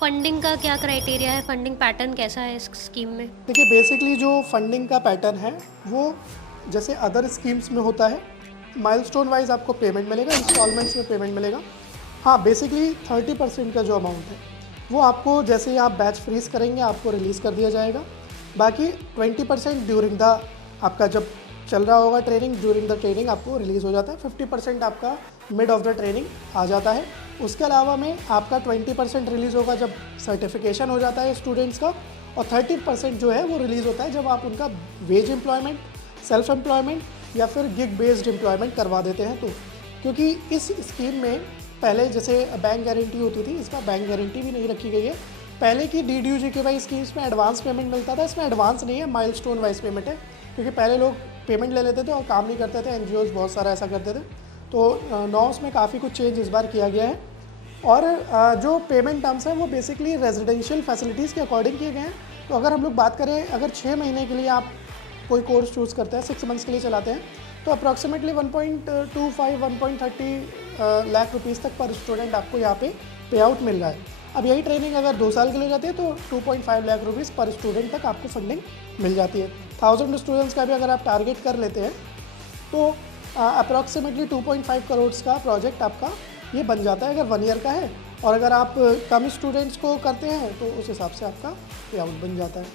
Funding का क्या criteria है? फंडिंग पैटर्न कैसा है इस स्कीम में? देखिए बेसिकली जो फंडिंग का पैटर्न है वो जैसे अदर स्कीम्स में होता है, माइलस्टोन वाइज आपको पेमेंट मिलेगा, इंस्टॉलमेंट्स में पेमेंट मिलेगा। हाँ, बेसिकली 30% का जो अमाउंट है वो आपको जैसे ही आप बैच फ्रीज करेंगे आपको रिलीज़ कर दिया जाएगा। बाकी 20% ड्यूरिंग द आपका जब चल रहा होगा ट्रेनिंग, ड्यूरिंग द ट्रेनिंग आपको रिलीज़ हो जाता है। 50% आपका मिड ऑफ द ट्रेनिंग आ जाता है। उसके अलावा में आपका 20% रिलीज़ होगा जब सर्टिफिकेशन हो जाता है स्टूडेंट्स का, और 30% जो है वो रिलीज़ होता है जब आप उनका वेज एम्प्लॉयमेंट, सेल्फ एम्प्लॉयमेंट या फिर गिग बेस्ड एम्प्लॉयमेंट करवा देते हैं। तो क्योंकि इस स्कीम में पहले जैसे बैंक गारंटी होती थी, इसका बैंक गारंटी भी नहीं रखी गई है। पहले की DDU-GKY स्कीम्स में एडवांस पेमेंट मिलता था, इसमें एडवांस नहीं है, माइलस्टोन वाइज पेमेंट है। क्योंकि पहले लोग पेमेंट ले लेते थे और काम नहीं करते थे, NGOs बहुत सारा ऐसा करते थे। तो नॉर्म्स में काफ़ी कुछ चेंज इस बार किया गया है। और जो पेमेंट टर्म्स हैं वो बेसिकली रेजिडेंशियल फैसिलिटीज़ के अकॉर्डिंग किए गए हैं। तो अगर हम लोग बात करें, अगर 6 महीने के लिए आप कोई कोर्स चूज़ करते हैं, 6 मंथ्स के लिए चलाते हैं, तो अप्रॉक्सीमेटली 1.25 1.30 लाख रुपीज़ तक पर स्टूडेंट आपको यहाँ पे पे आउट मिल रहा है। अब यही ट्रेनिंग अगर 2 साल के लिए जाती है तो 2.5 लाख रुपीज़ पर स्टूडेंट तक आपको फंडिंग मिल जाती है। 1000 स्टूडेंट्स का भी अगर आप टारगेट कर लेते हैं तो अप्रॉक्सीमेटली 2.5 करोड़ का प्रोजेक्ट आपका ये बन जाता है अगर 1 ईयर का है। और अगर आप कम स्टूडेंट्स को करते हैं तो उस हिसाब से आपका पे आउट बन जाता है।